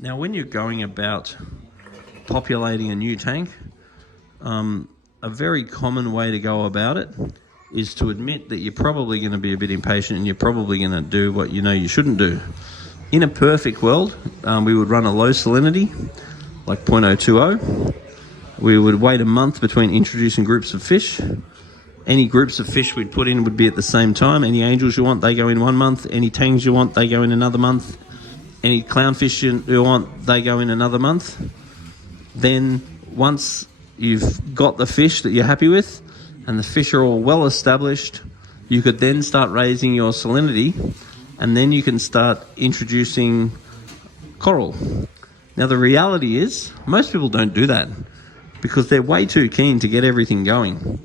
Now, when you're going about populating a new tank, a very common way to go about it is to admit that you're probably going to be a bit impatient and you're probably going to do what you know you shouldn't do. In a perfect world, we would run a low salinity, like 0.020. We would wait a month between introducing groups of fish. Any groups of fish we'd put in would be at the same time. Any angels you want, they go in 1 month. Any tangs you want, they go in another month. Any clownfish you want, they go in another month. Then once you've got the fish that you're happy with and the fish are all well established, you could then start raising your salinity, and then you can start introducing coral. Now the reality is most people don't do that because they're way too keen to get everything going.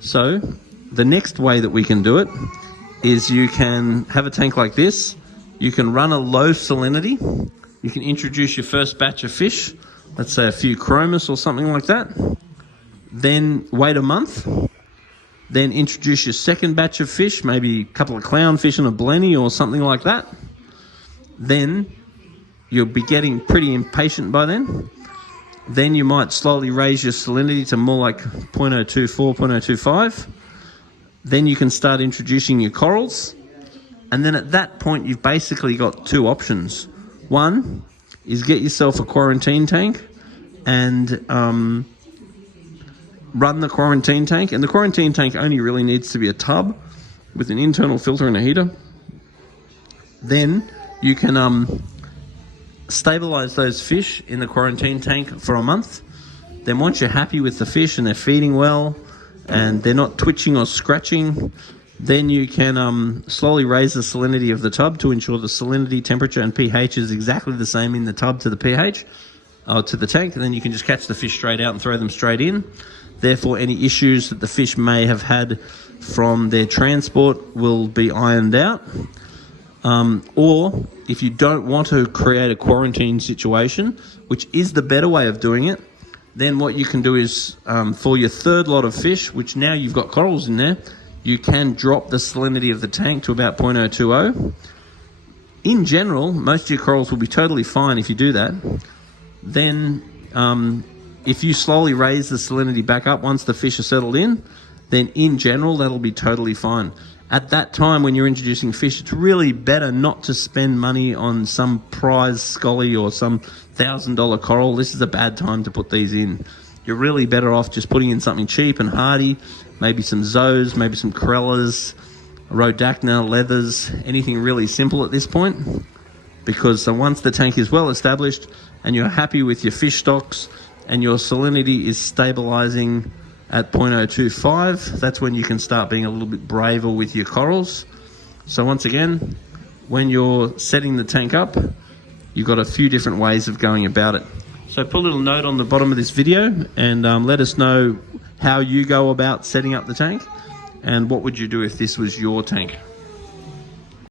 So the next way that we can do it is you can have a tank like this. You can run a low salinity. You can introduce your first batch of fish, let's say a few chromis or something like that. Then wait a month. Then introduce your second batch of fish, maybe a couple of clownfish and a blenny or something like that. Then you'll be getting pretty impatient by then. Then you might slowly raise your salinity to more like 0.024, 0.025. Then you can start introducing your corals. And then at that point, you've basically got two options. One is get yourself a quarantine tank and run the quarantine tank. And the quarantine tank only really needs to be a tub with an internal filter and a heater. Then you can stabilize those fish in the quarantine tank for a month. Then once you're happy with the fish and they're feeding well and they're not twitching or scratching, then you can slowly raise the salinity of the tub to ensure the salinity, temperature and pH is exactly the same in the tub to the pH, to the tank. And then you can just catch the fish straight out and throw them straight in. Therefore, any issues that the fish may have had from their transport will be ironed out. Or if you don't want to create a quarantine situation, which is the better way of doing it, then what you can do is for your third lot of fish, which now you've got corals in there, you can drop the salinity of the tank to about 0.020. In general, most of your corals will be totally fine if you do that. Then if you slowly raise the salinity back up once the fish are settled in, then in general, that'll be totally fine. At that time, when you're introducing fish, it's really better not to spend money on some prize scully or some $1,000 coral. This is a bad time to put these in. You're really better off just putting in something cheap and hardy, maybe some zoes, maybe some corellas, rhodacna, leathers, anything really simple at this point. Because once the tank is well established and you're happy with your fish stocks and your salinity is stabilizing at 0.025, that's when you can start being a little bit braver with your corals. So once again, when you're setting the tank up, you've got a few different ways of going about it. So put a little note on the bottom of this video and let us know how you go about setting up the tank and what would you do if this was your tank.